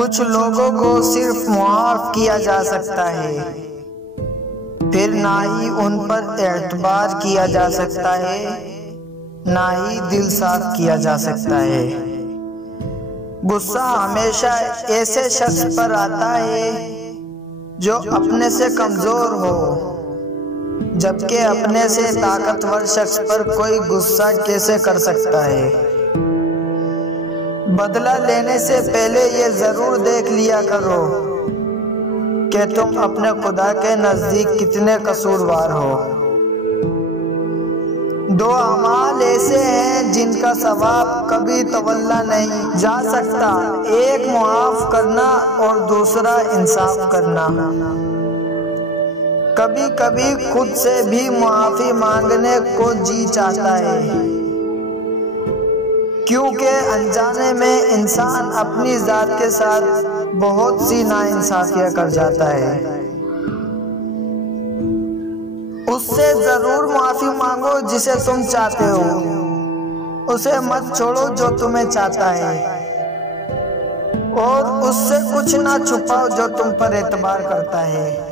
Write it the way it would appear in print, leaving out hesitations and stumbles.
कुछ लोगों को सिर्फ मुआफ किया जा सकता है, फिर ना ही उन पर एतबार किया जा सकता है, ना ही दिल साफ किया जा सकता है। गुस्सा हमेशा ऐसे शख्स पर आता है जो अपने से कमजोर हो, जबकि अपने से ताकतवर शख्स पर कोई गुस्सा कैसे कर सकता है। बदला लेने से पहले ये जरूर देख लिया करो कि तुम अपने खुदा के नजदीक कितने कसूरवार हो। दो अमाल ऐसे हैं जिनका सवाब कभी तवल्ला नहीं जा सकता, एक मुआफ करना और दूसरा इंसाफ करना। कभी कभी खुद से भी मुआफी मांगने को जी चाहता है, क्योंकि अनजाने में इंसान अपनी जात के साथ बहुत सी नाइंसाफियां कर जाता है। उससे जरूर माफी मांगो जिसे तुम चाहते हो, उसे मत छोड़ो जो तुम्हें चाहता है, और उससे कुछ ना छुपाओ जो तुम पर एतबार करता है।